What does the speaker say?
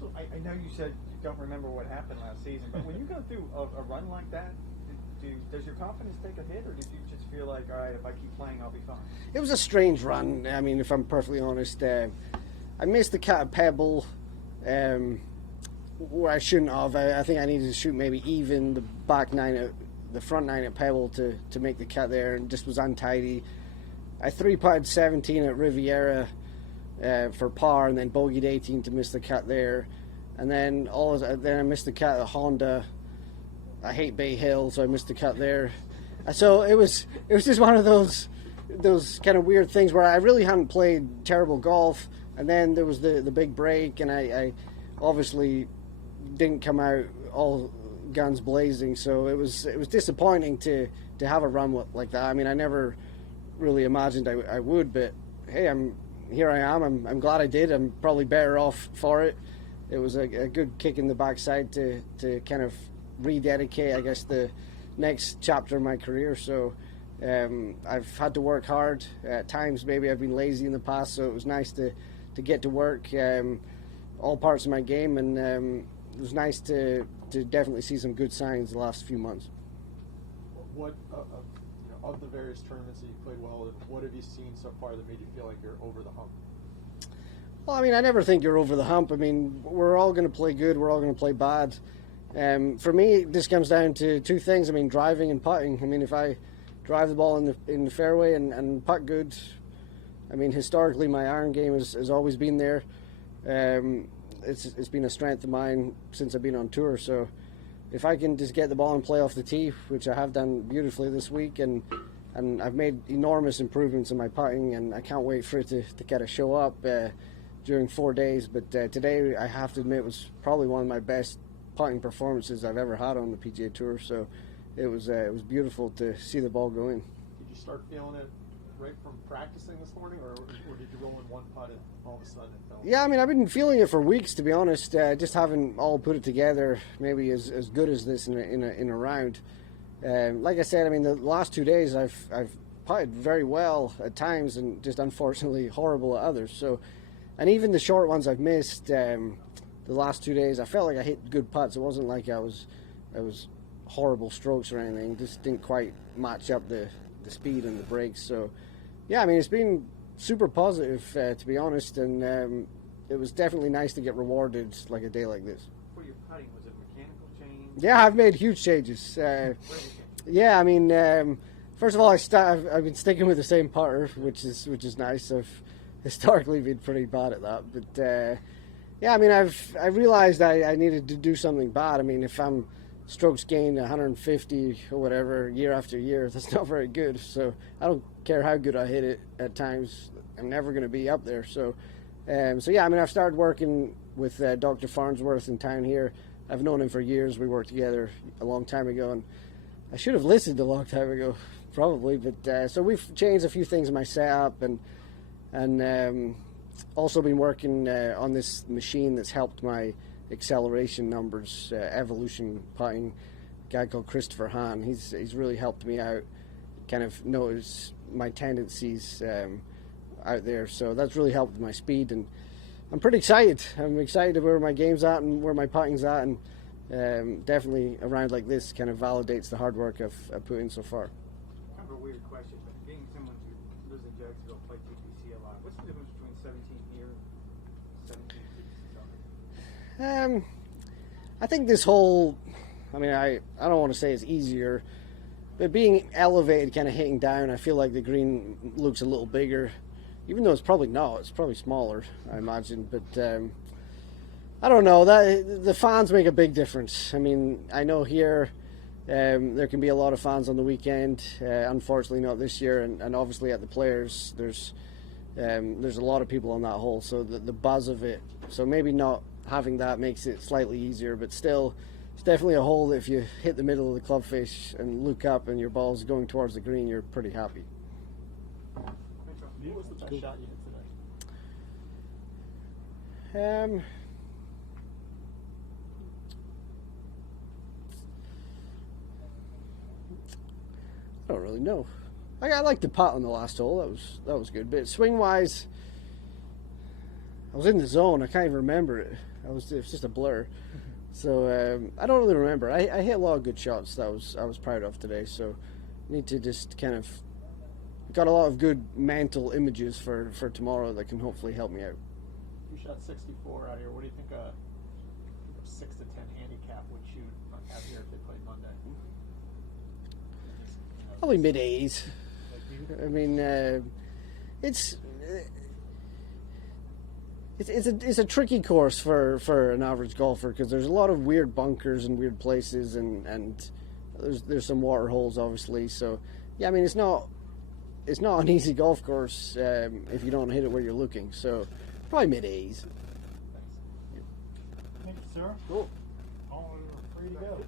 also, I know you said you don't remember what happened last season, but when you go through a run like that, does your confidence take a hit, or did you just feel like, all right, if I keep playing, I'll be fine? It was a strange run. I mean, if I'm perfectly honest, I missed the cat of pebble where I shouldn't have. I think I needed to shoot maybe even the back nine at the front nine at pebble to make the cut there, and just was untidy. I 3-putted 17 at Riviera for par, and then bogeyed 18 to miss the cut there, and then I missed the cut at Honda. I hate Bay Hill, so I missed the cut there. So it was just one of those kind of weird things where I really hadn't played terrible golf, and then there was the big break, and I obviously didn't come out all guns blazing. So it was disappointing to have a run like that. I mean, I never really imagined I would, but hey, here I am. I'm glad I did. I'm probably better off for it. It was a good kick in the backside to kind of rededicate, I guess, the next chapter of my career. So I've had to work hard. At times maybe I've been lazy in the past, so it was nice to get to work all parts of my game, and it was nice to definitely see some good signs the last few months. What of the various tournaments that you played well, what have you seen so far that made you feel like you're over the hump? Well, I mean, I never think you're over the hump. I mean, we're all going to play good, we're all going to play bad. For me, this comes down to two things. I mean, driving and putting. I mean, if I drive the ball in the fairway and putt good, I mean, historically my iron game has always been there. It's been a strength of mine since I've been on tour. So if I can just get the ball and play off the tee, which I have done beautifully this week, and I've made enormous improvements in my putting, and I can't wait for it to kind of show up during 4 days. But today, I have to admit, was probably one of my best putting performances I've ever had on the PGA Tour. So it was beautiful to see the ball go in. Did you start feeling it right from practicing this morning, or did you roll in one putt and all of a sudden it fell? Yeah, I mean, I've been feeling it for weeks, to be honest. Just haven't all put it together maybe as good as this in a round. Like I said, I mean, the last 2 days I've putted very well at times, and just unfortunately horrible at others. So, and even the short ones I've missed, the last 2 days, I felt like I hit good putts. It wasn't like I was horrible strokes or anything. Just didn't quite match up the speed and the breaks. So, yeah, I mean, it's been super positive, to be honest, and it was definitely nice to get rewarded like a day like this. For your putting, was it mechanical change? Yeah, I've made huge changes. Yeah, I mean, first of all, I've been sticking with the same putter, which is nice. I've historically been pretty bad at that, but yeah, I mean, I realized I needed to do something bad. I mean, if I'm strokes gained 150 or whatever year after year, that's not very good. So I don't care how good I hit it at times, I'm never going to be up there. So yeah, I mean, I've started working with Dr. Farnsworth in town here. I've known him for years. We worked together a long time ago, and I should have listened a long time ago, probably. But so we've changed a few things in my setup, and also been working on this machine that's helped my acceleration numbers, evolution putting. A guy called Christopher Hahn. He's really helped me out, kind of knows my tendencies out there. So that's really helped my speed, and I'm pretty excited. I'm excited where my game's at and where my putting's at, and definitely a round like this kind of validates the hard work I've put in so far. Kind of a weird question, but getting someone who lives in Jacksonville play TPC a lot, what's the difference between 17 here and 17 TPC? I think this whole, I mean, I don't want to say it's easier, but being elevated, kind of hitting down, I feel like the green looks a little bigger, even though it's probably not. It's probably smaller, I imagine. But I don't know. That the fans make a big difference. I mean, I know here there can be a lot of fans on the weekend. Unfortunately, not this year, and obviously at the Players, there's a lot of people on that hole. So the buzz of it. So maybe not having that makes it slightly easier, but still, it's definitely a hole that if you hit the middle of the club face and look up and your ball's going towards the green, you're pretty happy. What was the best shot you hit today? I don't really know. I liked the putt on the last hole. That was good. But swing wise, I was in the zone. I can't even remember it. I It was just a blur. So I don't really remember. I hit a lot of good shots that I was proud of today. So need to just kind of got a lot of good mental images for tomorrow that can hopefully help me out. You shot 64 out here. What do you think a 6 to 10 handicap would shoot out here if they played Monday? Probably mid A's. Like you? I mean, it's a tricky course for an average golfer because there's a lot of weird bunkers and weird places and there's some water holes obviously. So yeah, I mean it's not an easy golf course if you don't hit it where you're looking. So probably mid A's. Thanks. Thank you, sir. Cool. All free to go.